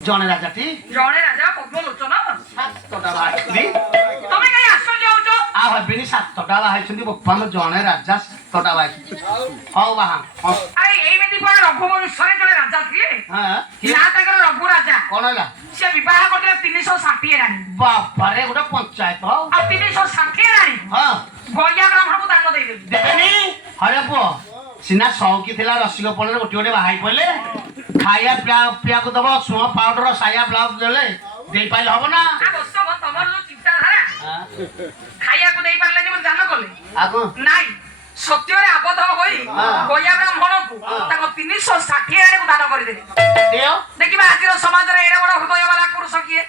ଜଣେ ରାଜାଟି ଜଣେ ରାଜା ପଦ୍ମଲୋଚନ ସାତଟା ବାହାଇଛନ୍ତି। ତମେ କାହିଁ ଆଶ୍ଚର୍ଯ୍ୟ ହଉଛ? ଆଉ ଭାବିନି ସାତଟା ବାହାଇଛନ୍ତି ବୋପାମ ଜଣେ ରାଜା ସାତଟା ବାହାଇଛନ୍ତି। ହଉ ବାହା ଆରେ ଏମିତି କଣ ରଘୁବଂଶରେ ଜଣେ ରାଜା ଥିଲେ ନା ତାଙ୍କର ରଘୁ ରାଜା କଣ ହେଲା? ସେ ବିବାହ କରିଥିଲେ 360 ରାଣୀ। ବାପାରେ ଗୋଟେ ପଞ୍ଚାୟତ ଆଉ 360 ରାଣୀ ହଁ ଗୟା ବ୍ରାହ୍ମଣକୁ ଦାନ ଦେଇଦେଲି। ଦେବେନି ହରେ ପୁଅ ସିନା ସଉକି ଥିଲା ରସିକ ପଣରେ ଗୋଟିଏ ଗୋଟେ ବାହାଇ ପଇଲେ ଖାଇବା ପିଆକୁ ଦବ ସୁଅ ପାଉଡର ସାୟା ବ୍ଲାଉଜ ଦେଲେ ଦେଇପାରିଲେ ହବ ନା? ତମର ଯୋଉ ଚିନ୍ତାଧାରା ଖାଇବାକୁ ଦେଇ ପାରିଲେନି ବୋଲି ଦାନ କଲେ ନାଇଁ ସତ୍ୟରେ ଆବଦ୍ଧ ହୋଇ ଗୟା ବ୍ରାହ୍ମଣକୁ ତାଙ୍କ 360 ରାଣୀକୁ ଦାନ କରିଦେଲେ। ଦେଖିବା ଆଜିର ସମାଜରେ ଏଡେ ବଡ ହୃଦୟ ବାଲା ପୁରୁଷ କିଏ?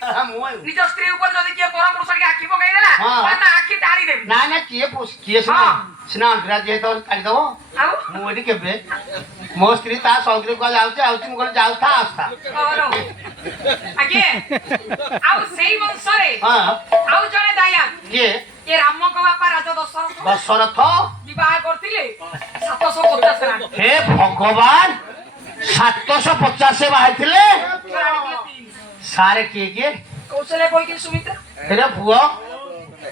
ନିଜ ସ୍ତ୍ରୀ ଉପରେ ଯଦି କିଏ ପର ପୁରୁଷ ଟିକେ ଆଖି ପକେଇଦେଲା ତା ଆଖି ଟାଣି ଦେବି। ନା ନା କିଏ ସିନା ଅଣ୍ଟରା ଯେହେତୁ କାଢିଦବ ମୁଁ ଏଠି କେବେ ମୋ ସ୍ତ୍ରୀ ତା ସଉକିରେ କୁଆ ଯାଉଛି ଆଉଛି ମୁଁ କହିଲି ଯାଉଥା ଆସ୍ଥା ଆଜ୍ଞା ଆଉ ସେଇ ବଂଶରେ ଆଉ ଜଣେ ଦାୟା କିଏ? ଏ ରାମଙ୍କ ବାପା ରାଜା ଦଶରଥ ବିବାହ କରିଥିଲେ 750 ରାଣୀ। ହେ ଭଗବାନ 750 ବାହାଇଥିଲେ ସାରେ କିଏ କିଏ? କୌଶଲ୍ୟା କହିକି ସୁମିତ୍ରା ହେଲେ ପୁଅ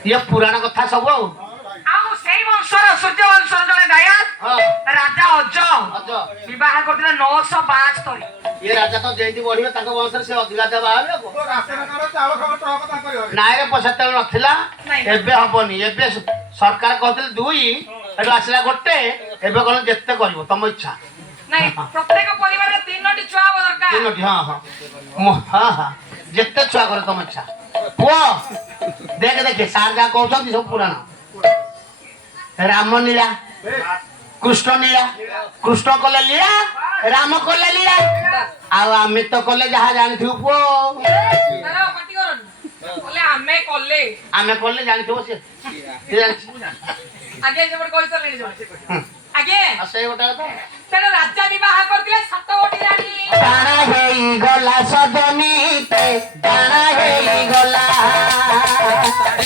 ଇଏ ପୁରାଣ କଥା ସବୁ ଆଉ ସେଇ ବଂଶର ସୂର୍ଯ୍ୟ ବଂଶର ଜଣେ ଦାୟା ରାଜା ଅଜ ବିବାହ କରିଥିଲେ 972। ଇଏ ରାଜା ତ ଯେମିତି ବଢିବେ ତାଙ୍କ ବଂଶରେ ସେ ଅଧିକା ବାହାବେ ନାଇଁ ରେ ପଇସା ତେଳ ନଥିଲା ଏବେ ହବନି। ଏବେ ସରକାର କହୁଥିଲେ 2 ଏଠୁ ଆସିଲା 1 ଏବେ କଣ ଯେତେ କରିବ ତମ ଇଚ୍ଛା। ନାଇଁ ପ୍ରତ୍ୟେକ ପରିବାରରେ 3ଟି ଛୁଆ ହବା ଦରକାର। 3ଟି ହଁ ଯେତେ ଛୁଆ କର ତମ ଇଚ୍ଛା। ପୁଅ ଦେଖେ ସାର୍ ଯାହା କହୁଛନ୍ତି ସବୁ ପୁରାଣ। ରାମ ଲୀଳା କୃଷ୍ଣ ଲୀଳା କୃଷ୍ଣ କଲେ ଲୀଳା ରାମ କଲେ ଲୀଳା ଆଉ ଆମେ ତ କଲେ ଯାହା ଜାଣିଥିବୁ ପୁଅ ଆମେ କଲେ ଜାଣିଥିବ ସେ ଆଜ୍ଞା ସେପଟେ କହିସାରିଲେଣି ଆଜ୍ଞା ସେଇ ଗୋଟେ କଥା। ତେଣୁ ରାଜା ବିବାହ କରିଥିଲେ 7 ରାଣୀ। କାଣା ହେଇଗଲା ସଜନୀତେ କାଣା ହେଇଗଲା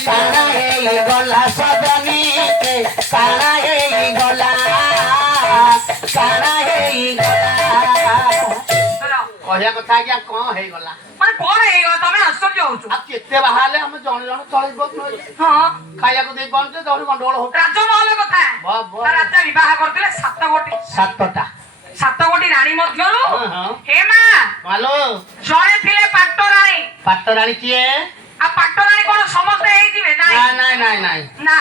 ସଜନୀତେ କାଣା ହେଇଗଲା କହିବା କଥା ଆଜ୍ଞା କଣ ହେଇଗଲା ମାନେ କଣ ହେଇଗଲା ତମେ ଆଶ୍ଚର୍ଯ୍ୟ ହଉଛ? ଆଉ କେତେ ବାହାରିଲେ ଆମେ ଜଣେ ଚଳିବ ଖାଇବାକୁ ଦେଇ ପାରୁଛେ ଜଣେ ଗଣ୍ଡଗୋଳ ହଉଛି। ରାଜମହଲ କଥା ରାଜା ବିବାହ କରିଥିଲେ 7ଟା 7 ରାଣୀ ମଧ୍ୟରୁ ହେ ମା ଜଣେ ଥିଲେ ପାଟ ରାଣୀ କିଏ? ଆଉ ପାଟ ରାଣୀ କଣ ସମସ୍ତେ ହେଇଯିବେ? ନାଇଁ ନା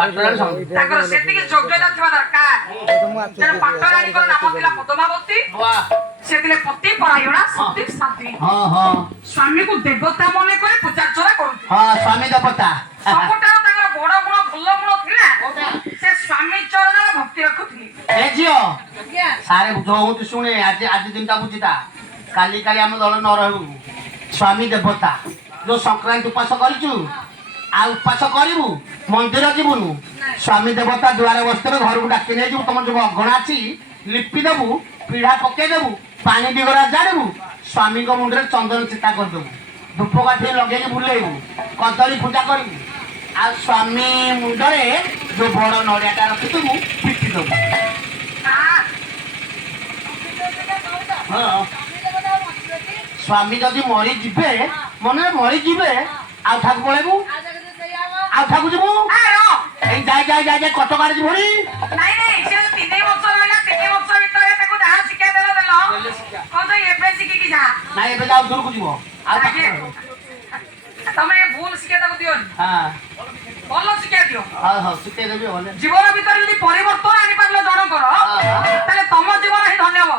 ତାଙ୍କର ସେତିକି ଯୋଗ୍ୟତା ଥିବା ଦରକାର। ତେଣୁ ପାଟ ରାଣୀଙ୍କର ନାମ ଥିଲା ପଦ୍ମାବତୀ। ସେ ଥିଲେ ପତି ପରାୟଣା ସତୀ ସାଧ୍ୱୀ। ସ୍ୱାମୀକୁ ଦେବତା ମନେ କରି ପୂଜା ଅର୍ଚ୍ଚନା କରୁଥିଲେ। ସ୍ୱାମୀ ଦେବତା ସବୁଠାରୁ ତାଙ୍କର ବଡ ଗୁଣ ଭଲ ଗୁଣ ଥିଲା ସେ ସ୍ୱାମୀ ଚରଣରେ ଭକ୍ତି ରଖୁଥିଲେ। ଏ ଝିଅ ସାରେ ବୁଝଉଛୁ ଶୁଣେ ଆଜି ଦିନଟା ବୁଝିତା କାଲି ଆମେ ଦଳ ନ ରହିବୁ। ସ୍ୱାମୀ ଦେବତା ଯୋଉ ସଂକ୍ରାନ୍ତି ଉପାସ କରିଛୁ ଆଉ ଉପାସ କରିବୁ ମନ୍ଦିର ଯିବୁନୁ। ସ୍ୱାମୀ ଦେବତା ଦୁଆରେ ବସିଥିବେ ଘରକୁ ଡାକି ନେଇଯିବୁ। ତମର ଯୋଉ ଅଗଣା ଅଛି ଲିପି ଦେବୁ ପିଢା ପକେଇଦେବୁ ପାଣି ଦିଗରା ଜାଣିବୁ ସ୍ୱାମୀଙ୍କ ମୁଣ୍ଡରେ ଚନ୍ଦନ ଚିତା କରିଦେବୁ ଧୂପକାଠି ଲଗେଇକି ବୁଲେଇବୁ କଦଳୀ ପୂଜା କରିବୁ ଆଉ ସ୍ୱାମୀ ମୁଣ୍ଡରେ ଯୋଉ ବଡ ନଡିଆଟା ରଖିଥିବୁ ପିଟି ଦେବୁ। ସ୍ୱାମୀ ଯଦି ମରିଯିବେ ମରିଯିବେ ଆଉ ଠାକୁ ପଳେଇବୁ ଆଉ ଠାକୁ ଯିବୁ ଏଇ ଯାଇ କଟକ ଆଡେ ଯିବୁ। ନାଇଁ ସେ 3 ବର୍ଷ ରହିଲା 3 ବର୍ଷ ଭିତରେ ତାକୁ ଯାହା ଶିକ୍ଷା ଦେଲ ଏବେ ଶିଖିକି ଯା ନାଇଁ ଏବେ ଯାଉ ଦୂରକୁ ଯିବ ଆଉ ତମେ ଭୁଲ ଶିକ୍ଷା ତାକୁ ଦିଅନି ଭଲ ଶିକ୍ଷା ଦିଅ। ଶିଖେଇ ଦେବି ଜୀବନ ଭିତରେ ଯଦି ପରିବର୍ତ୍ତନ ଆଣିପାରିଲ ଜଣଙ୍କର ତାହେଲେ ତମ ଜୀବନ ହିଁ ଧନ୍ୟ ହବ।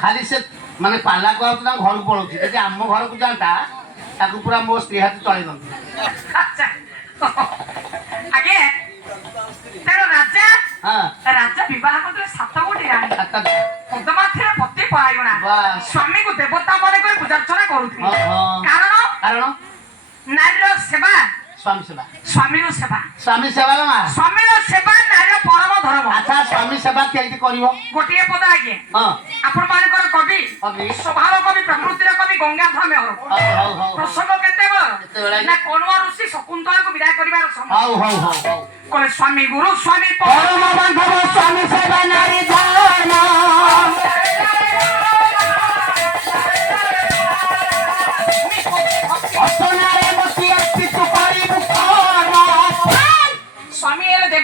ଖାଲି ସେ ମାନେ ପାଲା କୁହାଉଛି ତାଙ୍କ ଘରକୁ ପଳଉଛି ଯଦି ଆମ ଘରକୁ ଯାଆନ୍ତା ତାକୁ ପୁରା ମୋ ସ୍ତ୍ରୀ ହାତ ଚଳେଇ ଦନ୍ତି। ଆଜ୍ଞା ତେଣୁ ରାଜା ବିବାହ କରିଥିଲେ 7 ରାଣୀ। ପଦ୍ମା ଥିଲେ ପତି ପରାୟଣା ସ୍ୱାମୀକୁ ଦେବତା ମନେ କରି ପୂଜା ଅର୍ଚ୍ଚନା କରୁଥିଲେ। କାରଣ ନାରୀର ସେବା ସ୍ୱାମୀର ସେବା ସ୍ୱାମୀର ସେବା ନାରୀର ପରମ ଧର୍ମ। ଆଚ୍ଛା ସ୍ୱାମୀ ସେବା କେମିତି କରିବ? ଗୋଟିଏ ପଦ ଆଜ୍ଞା ଆପଣ ମାନଙ୍କର କବି ସ୍ୱଭାବ କବି ପ୍ରକୃତିର କବି ଗଙ୍ଗାଧର ମେହର ପ୍ରସଙ୍ଗ କେତେବେଳେ ନା କଣୁଆ ଋଷି ଶକୁନ୍ତଳାକୁ ବିଦାୟ କରିବାର ସମୟ କହିଲେ ସ୍ୱାମୀ ଗୁରୁ ସ୍ୱାମୀ ପରମ ବାନ୍ଧବ ସ୍ୱାମୀ ସେବା ନାରୀ ଧର୍ମ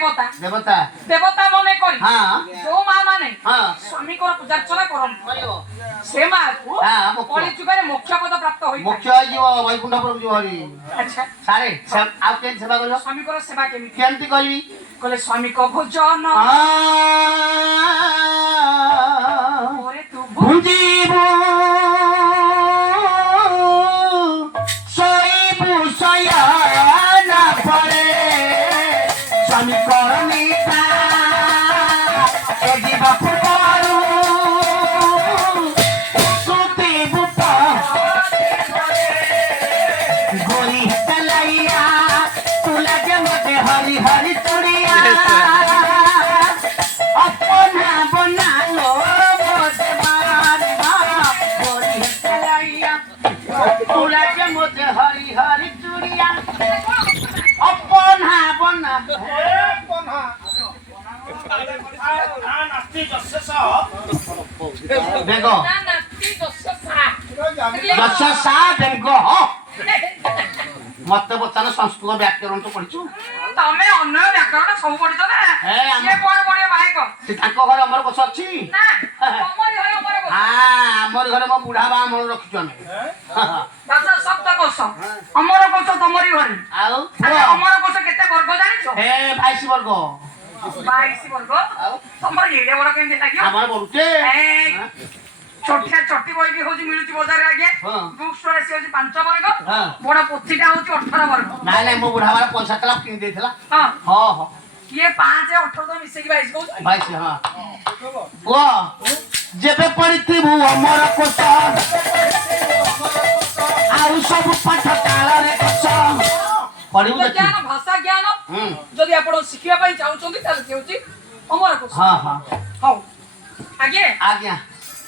ଦେବତା ଦେବତା ଦେବତା ମନେ କରି ହଁ ଯୋଉ ମା ମାନେ ହଁ ସ୍ୱାମୀଙ୍କର ପୂଜାର୍ଚ୍ଚନା କରନ୍ତି କରିବ ସେ ମାକୁ ହଁ, ମୁଖ୍ୟ। କଳି ଯୁଗରେ ମୋକ୍ଷ ପଦ ପ୍ରାପ୍ତ ହୋଇଥାଏ। ମୁଖ୍ୟ ହେଇଯିବ ବୈକୁଣ୍ଠ ପ୍ରଭୁ ଯିବ ହରି ଆଚ୍ଛା ସାରେ ଆଉ କେମିତି ସେବା କରିବ ସ୍ୱାମୀଙ୍କର ସେବା କେମିତି କେମିତି କରିବି କହିଲେ ସ୍ୱାମୀଙ୍କ ଭୋଜନ ପରେ ତୁ ଭୁଞ୍ଜିବୁ ଶୋଇବୁ ଶୟନ ପରେ ସ୍ୱାମୀ କରନିତା ଏ ଯିବ ପୂର୍ବରୁ ସୁତିବୁ ଗୋରି ତଲାଇଆ ତୁଲା ଯେ ମତେ ହରି ହରି ଚୁଡ଼ିଆ अपना बना लो मोटे मारना गोरी तलाइया तुला के मुझे हरी हरी चूड़िया अपना बना देखो दश सा देखो मत बच्चा संस्कृत व्याकरण तो पढ़ी ତମେ ଅନ୍ୟ ବ୍ୟାକରଣ ସବୁ ପଢିଛ ନା ହେ, ଆମ- କିଏ କଣ ପଢିବ ଭାଇକ ସେ ତାଙ୍କ ଘରେ ଅମର କୋଷ ଅଛି ନା ତମରି ଘରେ ଅମର କୋଷ ଆମର ଘରେ ମୋ ବୁଢା ବା ଅମର ରଖିଛୁ ଆମେ ଦଶ ଶବ୍ଦ କୋଷ ଅମର କୋଷ ତମରି ଘରେ ଆଉ ଆଚ୍ଛା, ଅମର କୋଷ କେତେ ବର୍ଗ ଜାଣିଛ ହେ 22 ବର୍ଗ 22 ବର୍ଗ ଆଉ ତମର ଏଡେ ବଡ କେମିତି ଲାଗିବ ଆମର ବଢୁଛେ ଛୋଟିଆ ଚଟି ବହିକି ହଉଛି ମିଳୁଛି ବଜାରରେ ଆଜ୍ଞା ହଁ। ବୁକ୍ ଷ୍ଟୋରରେ ସେ ହଉଛି 5 ବର୍ଗ ହଁ। ବଡ ପୋଥିଟା ହଉଛି 18 ବର୍ଗ ନାଇଁ ନାଇଁ ମୋ ବୁଢା ବାର ପଇସା ଥିଲା କିଣି ଦେଇଥିଲା ହଁ ହଁ ହଁ କିଏ 5 18 ତ ମିଶେଇକି 22 କହୁଛି 22 ହଁ ପୁଅ ଯେବେ ପଢିଥିବୁ ଅମର କୋଷ ଆଉ ସବୁ ପାଠ କାଳରେ କୋଷ ପଢିବୁ ଦେଖିବୁ ଜ୍ଞାନ ଭାଷା ଜ୍ଞାନ ହୁଁ ଯଦି ଆପଣ ଶିଖିବା ପାଇଁ ଚାହୁଁଛନ୍ତି ତାହେଲେ ସେ ହଉଛି ଅମର କୋଷ ହଁ ହଁ ହଉ ଆଜ୍ଞା ଆଜ୍ଞା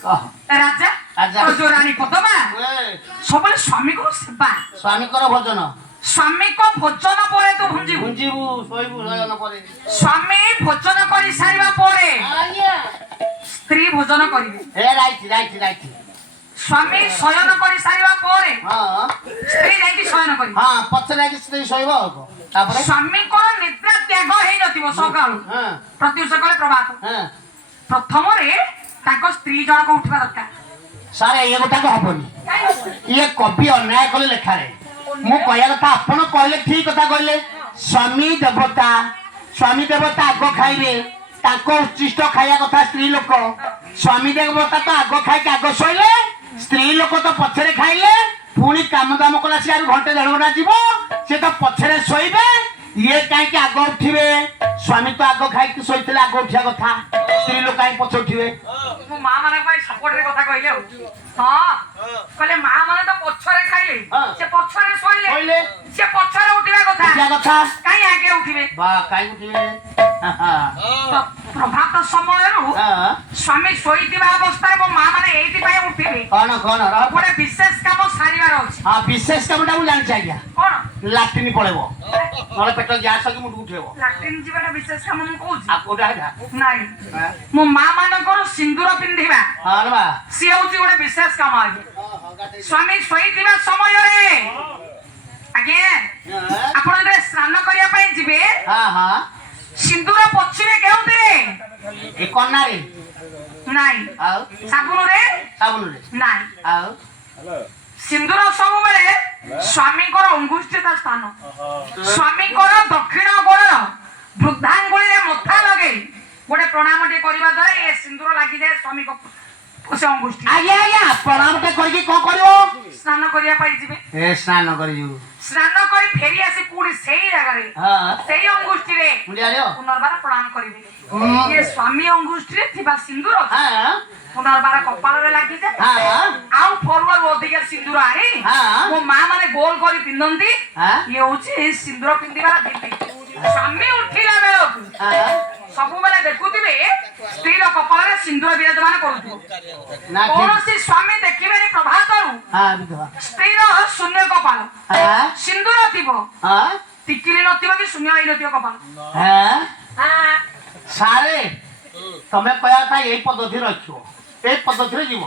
କହ ରାଜା ରାଜା। ଆଉ ଯୋଉ ରାଣୀ ପଦ୍ମା ଏ, ସବୁବେଳେ ସ୍ୱାମୀଙ୍କର ସେବା ସ୍ୱାମୀଙ୍କର ଭୋଜନ ସ୍ୱାମୀଙ୍କ ଭୋଜନ ପରେ ତୁ ଭୁଞ୍ଜିବୁ ଗୁଞ୍ଜିବୁ ଶୋଇବୁ ଶୟନ ପରେ ସ୍ୱାମୀ ଭୋଜନ କରି ସାରିବା ପରେ ଆଜ୍ଞା ସ୍ତ୍ରୀ ଭୋଜନ କରିବେ ଏ ରାଇଟ୍ ରାଇଟ୍ ରାଇଟ୍ ସ୍ୱାମୀ ଶୟନ କରି ସାରିବା ପରେ ହଁ ସ୍ତ୍ରୀ ଯାଇକି ଶୟନ କରିବେ ହଁ ପଛରେ ଯାଇକି ସ୍ତ୍ରୀ ଶୋଇବ ଆଉ କଣ ତାପରେ ସ୍ୱାମୀଙ୍କର ନିଦ୍ରା ତ୍ୟାଗ ହେଇନଥିବ ସକାଳୁ ହଁ ପ୍ରତି ସକାଳେ ପ୍ରଭାତ ହଁ ପ୍ରଥମରେ ତାଙ୍କ ସ୍ତ୍ରୀ ଜଣକ ଉଠିବା ଦରକାର ସାର୍ ଇଏ ଗୋଟାକ ହବନି ଇଏ କବି ଅନ୍ୟାୟ କଲେ ଲେଖାରେ ମୁଁ କହିବା କଥା ଆପଣ କହିଲେ ଠିକ କଥା କହିଲେ ସ୍ୱାମୀ ଦେବତା ଆଗ ଖାଇବେ ତାଙ୍କ ଉଚ୍ଚିଷ୍ଟ ଖାଇବା କଥା ସ୍ତ୍ରୀ ଲୋକ ସ୍ୱାମୀ ଦେବତା ତ ଆଗ ଖାଇକି ଆଗ ଶୋଇଲେ ସ୍ତ୍ରୀ ଲୋକ ତ ପଛରେ ଖାଇଲେ ପୁଣି କାମ ଦାମ କଲା ସେ ଆଉ ଘଣ୍ଟେ ଦେଢ ଘଣ୍ଟା ଯିବ ସେ ତ ପଛରେ ଶୋଇବେ ଇଏ କାହିଁକି ଆଗ ଉଠିବେ ସ୍ୱାମୀ ତ ଆଗ ଖାଇକି ଶୋଇଥିଲେ ଆଗ ଉଠିବା କଥା ସ୍ତ୍ରୀ ଲୋକ କାହିଁକି ପଛ ଉଠିବେ ମୁଁ ମା ମାନଙ୍କ ପାଇଁ ସପୋର୍ଟରେ କଥା କହିଲି ଆଉ ହଁ କହିଲେ ମା ମାନେ ତ ପଛରେ ଖାଇଲେ ହଁ। ସେ ପଛରେ ଶୋଇଲେ ଶୋଇଲେ ସେ ପଛରେ ଉଠିବା କଥା ଉଠିବା କଥା କାହିଁ ଆଗେ ଉଠିବେ ବା କାହିଁକି ଉଠିବେ ପ୍ରଭାତ ସମୟରୁ ହଁ ସ୍ୱାମୀ ଶୋଇଥିବା ଅବସ୍ଥାରେ ମୋ ମା ମାନେ ଏଇଥିପାଇଁ ଉଠିବେ କଣ କଣ ରହ ଗୋଟେ ବିଶେଷ କାମ ସାରିବାର ଅଛି ହଁ ବିଶେଷ କାମଟା ମୁଁ ଜାଣିଛି ଆଜ୍ଞା କଣ ଲାଟ୍ରିନ୍ ପଳେଇବ ନହେଲେ ପେଟ ଗ୍ୟାସ୍ ହେଇକି ମୁଣ୍ଡକୁ ଉଠେଇବ ଲାଟ୍ରିନ୍ ଯିବାଟା ବିଶେଷ କାମ ମୁଁ କହୁଛି ଆଉ କୋଉଟା ହେଲା ନାଇଁ ମୋ ମା ମାନଙ୍କର ସିନ୍ଦୁର ପିନ୍ଧିବା ହଁ ରେ ବା ସିଏ ହଉଛି ଗୋଟେ ବିଶେଷ କାମ ଆଜ୍ଞା ସ୍ୱାମୀ ଶୋଇଥିବା ସମୟରେ ଆଜ୍ଞା ଆପଣ ଯେତେବେଳେ ସ୍ନାନ କରିବା ପାଇଁ ଯିବେ ହଁ ହଁ ସିନ୍ଦୁର ପଛରେ କେଉଁଥିରେ ଏ କନାରେ ନାଇଁ ଆଉ ସାବୁନରେ ସାବୁନରେ ନାଇଁ ଆଉ ସିନ୍ଦୁର ସବୁବେଳେ ସ୍ୱାମୀଙ୍କର ଅଙ୍ଗୁଷ୍ଠି ତା ସ୍ଥାନ ସ୍ୱାମୀଙ୍କର ଦକ୍ଷିଣ ଗୋଡର ବୃଦ୍ଧାଙ୍ଗୁଳିରେ ମଥା ଲଗେଇ ଗୋଟେ ପ୍ରଣାମଟେ କରିବା ଦ୍ୱାରା ଏ ସିନ୍ଦୁର ଲାଗିଯାଏ ସ୍ୱାମୀଙ୍କ ସେ ଅଙ୍ଗୁଷ୍ଠି ଆଜ୍ଞା ଆଜ୍ଞା ପ୍ରଣାମଟେ କରିକି କଣ କରିବ ସ୍ନାନ କରିବା ପାଇଁ ଯିବେ ଏ ସ୍ନାନ କରିଯିବୁ ସ୍ନାନ କରି ଫେରି ଆସି ପୁଣି ସେଇ ଜାଗାରେ ହଁ ସେଇ ଅଙ୍ଗୁଷ୍ଠିରେ ମୁଣ୍ଡିଆ ଦିଅ ପୁନର୍ବାର ପ୍ରଣାମ କରିବେ ଇଏ ସ୍ୱାମୀ ଅଙ୍ଗୁଷ୍ଠିରେ ଥିବା ସିନ୍ଦୁର ହଁ ପୁନର୍ବାର କପାଳରେ ଲାଗିଯାଏ ହଁ ଆଉ ଫରୁଆରୁ ଅଧିକା ସିନ୍ଦୁର ଆଣି ହଁ। ମୋ ମା ମାନେ ଗୋଲ କରି ପିନ୍ଧନ୍ତି ହଁ। ଇଏ ହଉଛି ସିନ୍ଦୁର ପିନ୍ଧିବାର ବିଧି ସ୍ୱାମୀ ଉଠିଲା ବେଳକୁ ହଁ ସବୁବେଳେ ଦେଖୁଥିବେ ସ୍ତ୍ରୀର କପାଳରେ ସିନ୍ଦୁର ବିରାଜମାନ କରୁଥିବ ନା ଠିକ କୌଣସି ସ୍ୱାମୀ ଦେଖିବେନି ପ୍ରଭାତରୁ ହଁ ବିଧବା ସ୍ତ୍ରୀର ଶୂନ୍ୟ କପାଳ ହଁ ସିନ୍ଦୁର ଥିବ ହଁ ଟିକିରି ନଥିବ କି ଶୂନ୍ୟ ହେଇନଥିବ କପାଳ ହଁ ସାରେ ତମେ କହିବା କଥା ଏଇ ପଦ୍ଧତି ରଖିବ ଏ ପଦ୍ଧତିରେ ଯିବ।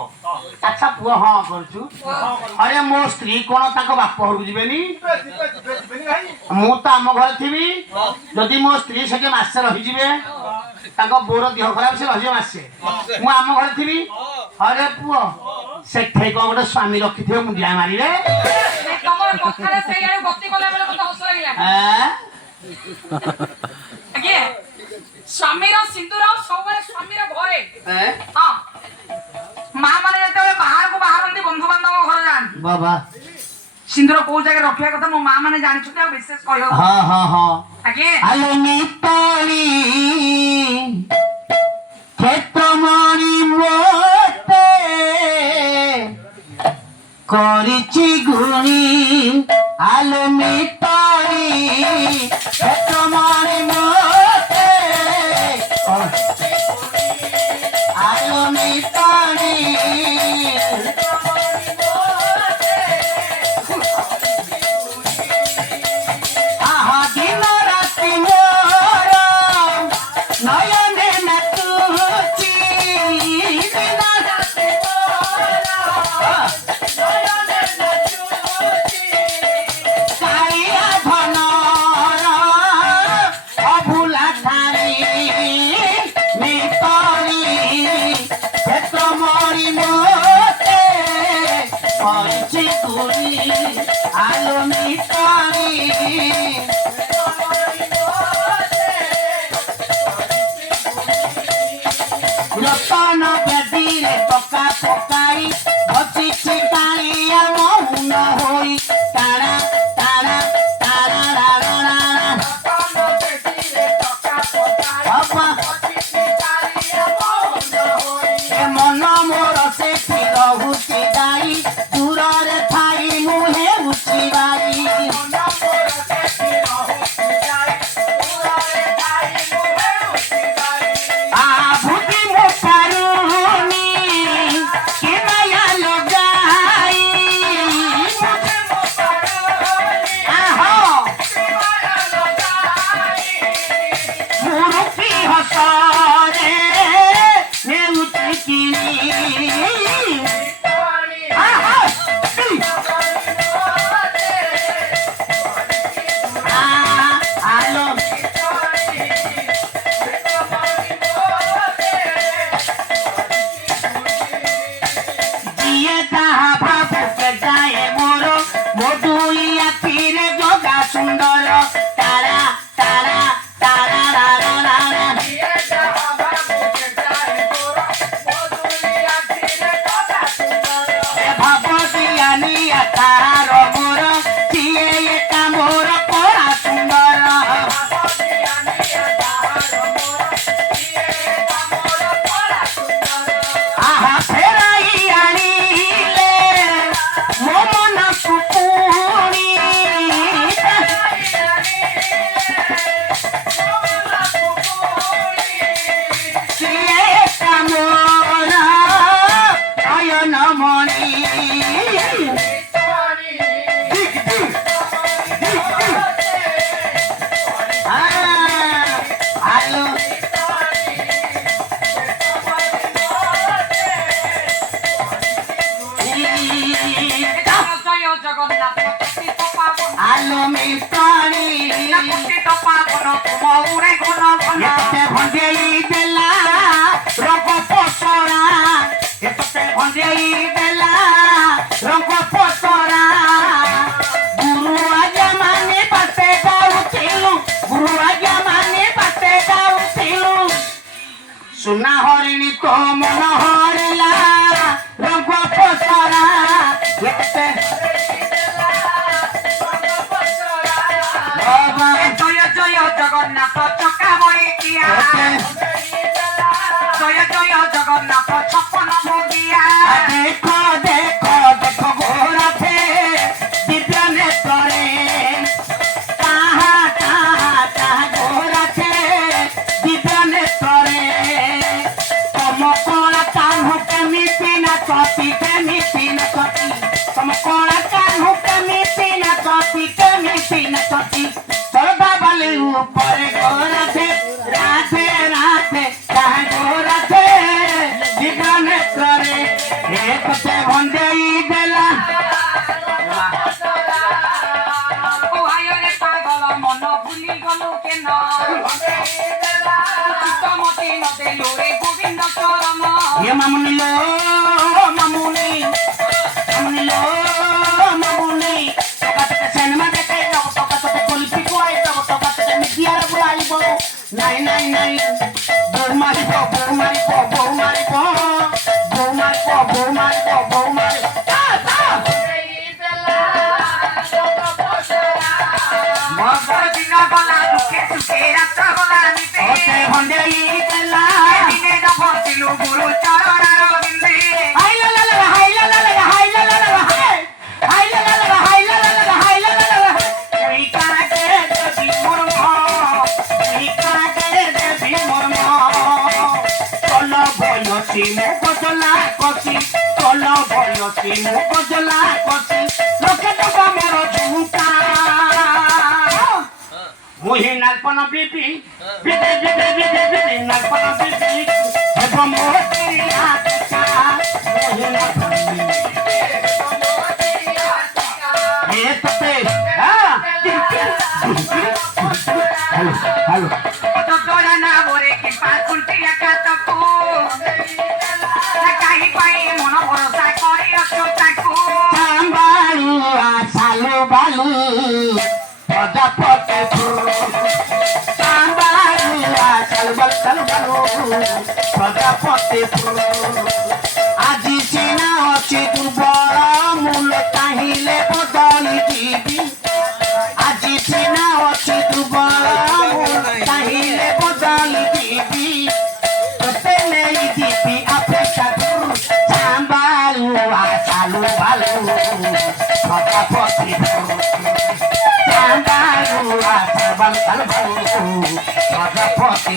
ଆଚ୍ଛା ପୁଅ ହଁ କରୁଛୁ। ଆରେ ମୋ ସ୍ତ୍ରୀ କଣ ତାଙ୍କ ବାପ ଘରକୁ ଯିବେନି? ମୁଁ ତ ଆମ ଘରେ ଥିବି। ଯଦି ମୋ ସ୍ତ୍ରୀ ସେଠି ମାସେ ରହିଯିବେ, ତାଙ୍କ ବୋଉର ଦେହ ଖରାପ ସେ ରହିଯିବ ମାସେ, ମୁଁ ଆମ ଘରେ ଥିବି। ଆରେ ପୁଅ ସେଠେଇ କଣ ଗୋଟେ ସ୍ୱାମୀ ରଖିଥିବେ ମୁଣ୍ଡିଆ ମାରିବେ? ତମର କଥାରେ ସେଇଆଡେ ଗତି କଲା ବେଳେ ମତେ ହସ ଲାଗିଲା। ଆଜ୍ଞା ସ୍ୱାମୀର ସିନ୍ଦୁର ସବୁବେଳେ ସ୍ୱାମୀର ଘରେ। ହଁ ମା ମାନେ ଯେତେବେଳେ ବାହାରକୁ ବାହାରନ୍ତି ବନ୍ଧୁବାନ୍ଧବ ଘର ଯାଆନ୍ତି ବାବା ସିନ୍ଦୁର କୋଉ ଜାଗାରେ ରଖିବା କଥା ମୋ ମା ମାନେ ଜାଣିଛନ୍ତି ଆଉ ବିଶେଷ କହିବ। ହଁ ହଁ ହଁ ଆଜ୍ଞା ଆଲୋ ମିତାଳି କ୍ଷେତ୍ରମଣି ମୋତେ କରିଛି ଗୁଣି। ଆଲୋ ମିତାଳି କ୍ଷେତ୍ରମଣି ମୋତେ ଆଲୋ ମିତାଳି আহা দিন রাতি মোর নয়নে নাচুচি দিন রাতি মোর নয়নে নাচুচি কাইয়া ধনর অভুলা ঠারি মিতরি ক্ষেত্র মরি মোতে করছি তুলি আলো মিতরি রতন বেদিরে পকা পকাই বসিছি কালিয়া মৌন হই তারা তারা তারা রারা রারা মন মোর সেঠি রহুছি দাই দূরে থাই মুহে উঠি বাড়ি আভুতি মো পারুনি কে মায়া লগাই আহো মুরুকি হসরে নেউটি কিনি আহো আলো जिए ताहा भावुके जाए मोर मधुई आखिरे जोगा सुंदर तारा तारा तारा रारा रारा भावतियानी तार मोर जिए एका मोर पड़ा सुंदर आहा फेराई आनिले मो मन सुपुनी सिए एका मोर अयन मणि आलो জয় জগন্নাথ কৃষ্ণ পাবন আলো মিতালি কৃষ্ণ পাবন তুম উড়ে ঘন ঘন এতে ভঞ্জেই দেলা রঙ্গ পসরা এতে ভঞ্জেই দেলা রঙ্গ পসরা গুরু আজ্ঞা মানে পাতে গাউছিলু গুরু আজ্ঞা মানে পাতে গাউছিলু সুনা হরিণী তো মন হরিলা রঙ্গ পসরা এতে বাবা জয় জয় জগন্নাথ চকা বইকিয়া জয় জয় জগন্নাথ ছপন ভোগিয়া দেখো দেখো দেখো ঘোরাতে দিব্য নেত্রে তাহা তাহা তাহা ঘোরাতে দিব্য নেত্রে তম কলা কাহু কেমিতি না চতি তম কলা কাহু কেমিতি না চতি সদা বালি উপরে ঘোরাতে রাধে রাধে তাহা ঘোরাতে দিব্য নেত্রে চিন্দ চরণ এ মামুনি লো মামুনি মামুনি লো মামুনি তোকাতে সিনেমা দেখে যাও তোকাতে গল্পি কই যাও তোকাতে মিডিয়ার বুলাইব নাই নাই নাই বউ মারিব বউ মারিব বউ মারিব বউ মারিব বউ মারিব বউ মারিব মগর দিন গলা দুঃখে সুখে রাত গলা নিতে ওতে হন্দেই দেলা দিনে দফিলু গুরু চরণার বিন্দে হাই লা লা লা হাই লা লা লা হাই লা লা লা হাই লা লা লা হাই লা লা লা হাই লা লা লা ওই কাটে দেবী মর্ম ওই কাটে দেবী মর্ম চলো বয়সী মুখজলা কষি চলো বয়সী মুখজলা কষি লোকে দেবা মের ঝুমকা মুহি নালপন বিবি বিবি বিবি বিবি বিবি নালপন বিবি হেব মোতি আকা মুহি নালপন এ তোতে হ্যাঁ হ্যালো তোরা না বরে কি পাকুলটি একা তকু কাহি পাই মন ভরসা করে অচতাকু সাম্বালু আসালু বালু প্রজাপতি সাম্বালু আসালু বালু সালু বালু প্রজাপতি আজি সিনা অছি দুর্বল মূল চাহিলে বদলি দিবি আজি সিনা অছি দুর্বল মূল চাহিলে বদলি দিবি তোতে নেই দিবি অপেক্ষা কর সাম্বালু আসালু বালু প্রজাপতি সাম্বালু আসালু বালু প্রজাপতি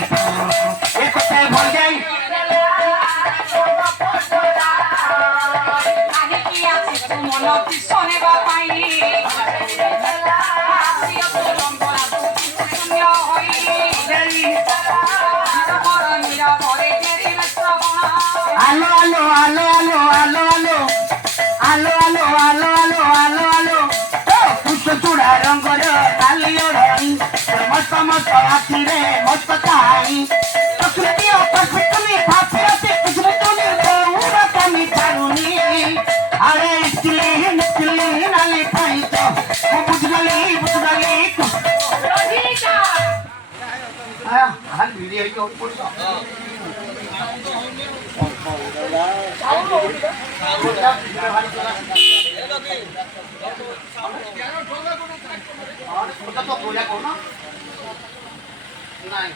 এ কোথায় ভুল যাই আগে কি আছে তো মন পিছনে বাপাই আসিও তো লম্বরা শূন্য হই নিরা ভরে দেরি শ্রবণ আলো আলো আলো আলো আলো আলো আলো আলো আলো আলো আলো আলো পুষ্প চূড়া রঙর কালি ওড়াই মস্ত মস্ত হাতিরে মস্ত খাই তুমি ভাবতে তুমি দৌড়া তুমি ছাড়ুনি আরে স্টিলি নালি খাই তো বুঝগালি আর ভিডিও কেউ করছো ওটা তো বোঝা কোনো নাই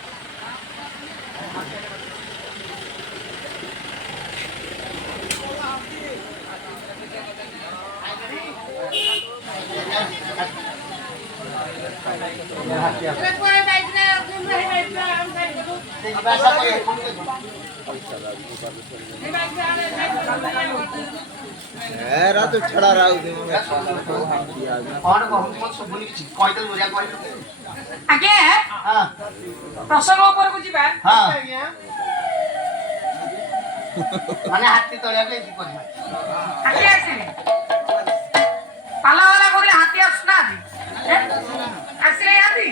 এরা তো ছড়া রাউ দে और को हम सब बोली कि কয়দল বরিয়া কই আগে हां প্রসঙ্গ উপর বুঝিবা हां মানে হাতি তলিয়া কে কি করি আগে আসিনি পালাওয়ালা করলে হাতি আসনা দি আসলে হাতি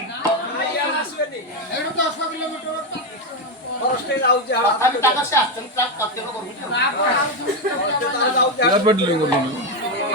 আমি টাকা সে আসছেন ট্রাক করতে করব এরা বদলি করলো